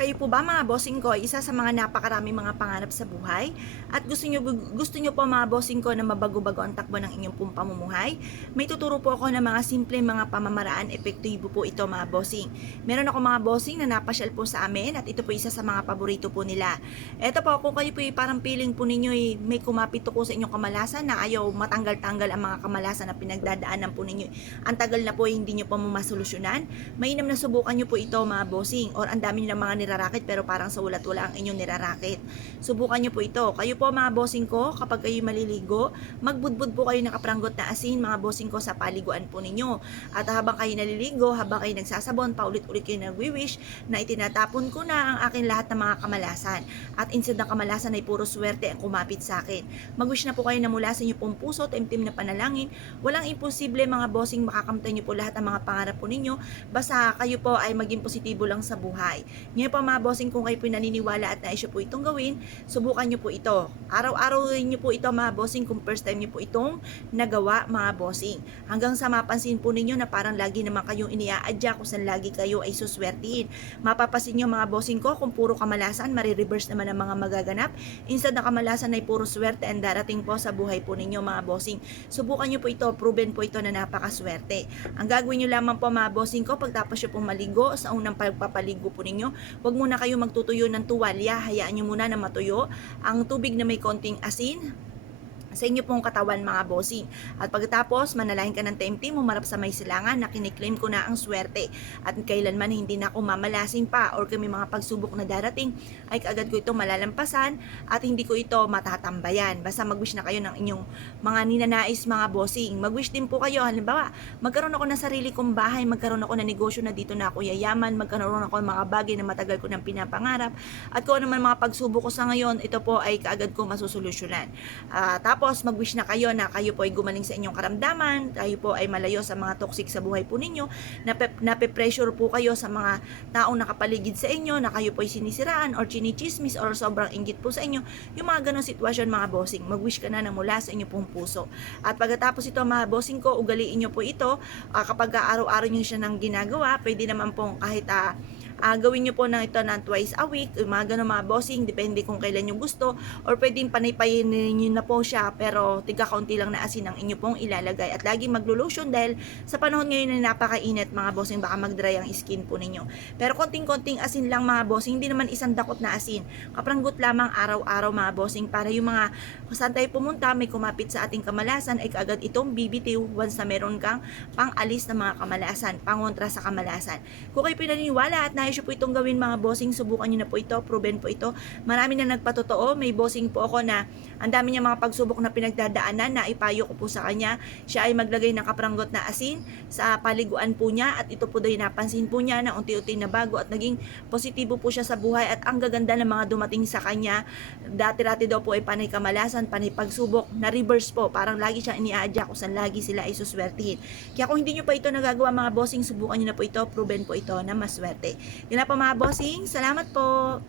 Kayo po ba mga bossing ko ay isa sa mga napakaraming mga pangarap sa buhay? At gusto nyo po mga bossing ko na mabago-bago ang takbo ng inyong pong pamumuhay? May tuturo po ako ng mga simple mga pamamaraan, epektibo po ito mga bossing. Meron ako mga bossing na napasyal po sa amin at ito po isa sa mga paborito po nila. Eto po, kung kayo po parang feeling po ninyo may kumapit ko sa inyong kamalasan na ayaw matanggal-tanggal ang mga kamalasan na pinagdadaanan po ninyo. Ang tagal na po hindi nyo pa masolusyonan. Mainam na subukan nyo po ito mga bossing, or ang dami nyo ng mga nirarakit pero parang sa ulat wala ang inyong nirarakit. Subukan nyo po ito. Kayo po mga bossing ko, kapag kayo maliligo, magbudbud po kayo ng kapranggot na asin mga bossing ko sa paliguan po ninyo. At habang kayo naliligo, habang kayo nagsasabon, paulit-ulit kayo nagwi-wish na itinatapon ko na ang akin lahat ng mga kamalasan. At instead ng kamalasan ay puro swerte ang kumapit sa akin. Mag-wish na po kayo na mula sa inyo pong puso, taimtim na panalangin. Walang imposible mga bossing, makakamtan nyo po lahat ng mga pangarap po ninyo. Basta kayo po ay maging positibo lang sa buhay. Ngayon po mga bossing, kung kayo po naniniwala at nais po itong gawin, subukan nyo po ito. Araw-araw nyo po ito mga bossing kung first time nyo po itong nagawa mga bossing. Hanggang sa mapansin po ninyo na parang lagi naman kayong iniaadya kung saan lagi kayo ay suswertihin. Mapapasin nyo mga bossing ko kung puro kamalasan, marireverse naman ang mga magaganap. Instead na kamalasan ay puro swerte ang darating po sa buhay po ninyo mga bossing. Subukan nyo po ito, proven po ito na napakaswerte. Ang gagawin nyo lamang po mga bossing ko, pagtapos nyo pong maligo sa unang pagpapaligo po ninyo, huwag muna kayo magtutuyo ng tuwalya, hayaan nyo muna na matuyo ang tubig na may konting asin sa inyo pong katawan mga bossing. At pagkatapos, manalangin ka ng taimtim, humarap sa may silangan na kiniklaim ko na ang swerte. At kailanman hindi na ako mamalasin pa or kami mga pagsubok na darating, ay kaagad ko ito malalampasan at hindi ko ito matatambayan. Basta mag-wish na kayo ng inyong mga ninanais mga bossing. Mag-wish din po kayo. Halimbawa, magkaroon ako ng sarili kong bahay, magkaroon ako ng negosyo na dito na ako yayaman, magkaroon ako ng mga bagay na matagal ko ng pinapangarap. At kung ano man mga pagsubok ko sa ngayon, ito po ay kaagad ko masusolusyonan. Tapos mag-wish na kayo kayo po ay gumaling sa inyong karamdaman, kayo po ay malayo sa mga toxic sa buhay po ninyo, nape-pressure po kayo sa mga taong nakapaligid sa inyo, na kayo po ay sinisiraan or chinichismis or sobrang inggit po sa inyo, yung mga ganong sitwasyon mga bossing, mag-wish ka na mula sa inyo pong puso. At pagkatapos ito mga bossing ko, ugaliin nyo po ito, kapag araw-araw nyo siya nang ginagawa, pwede naman pong kahit gawin nyo po ng ito ng twice a week, mga ganun mga bossing, depende kung kailan nyo gusto, or pwedeng panaypayin nyo na po siya, pero tiga-kaunti lang na asin ang inyo pong ilalagay. At lagi maglo-lotion dahil sa panahon ngayon na napakainit mga bossing, baka mag-dry ang skin po ninyo. Pero konting-konting asin lang mga bossing, hindi naman isang dakot na asin. Kapranggot lamang araw-araw mga bossing, para yung mga kung saan tayo pumunta, may kumapit sa ating kamalasan, ay kaagad itong bibitiw once na meron kang pang-alis na mga kamalasan, pangontra sa kamalasan. Kung kayo pinaniniwala at nais po itong gawin mga bossing, subukan nyo na po ito, proven po ito. Marami na nagpatotoo, may bossing po ako na ang dami niya mga pagsubok na pinagdadaanan, na ipayo ko po sa kanya. Siya ay maglagay ng kapranggot na asin sa paliguan po niya, at ito po daw napansin po niya na unti-unti na bago at naging positibo po siya sa buhay, at ang gaganda ng mga dumating sa kanya. Dati-dati daw po ay panay kamalasan, panay pagsubok, na reverse po, parang lagi siyang iniaadya kung saan lagi sila ay suswertihin. Kaya kung hindi nyo pa ito nagagawa mga bossing, subukan nyo na po ito, proven po ito na maswerte. Yun na po mga bossing, salamat po.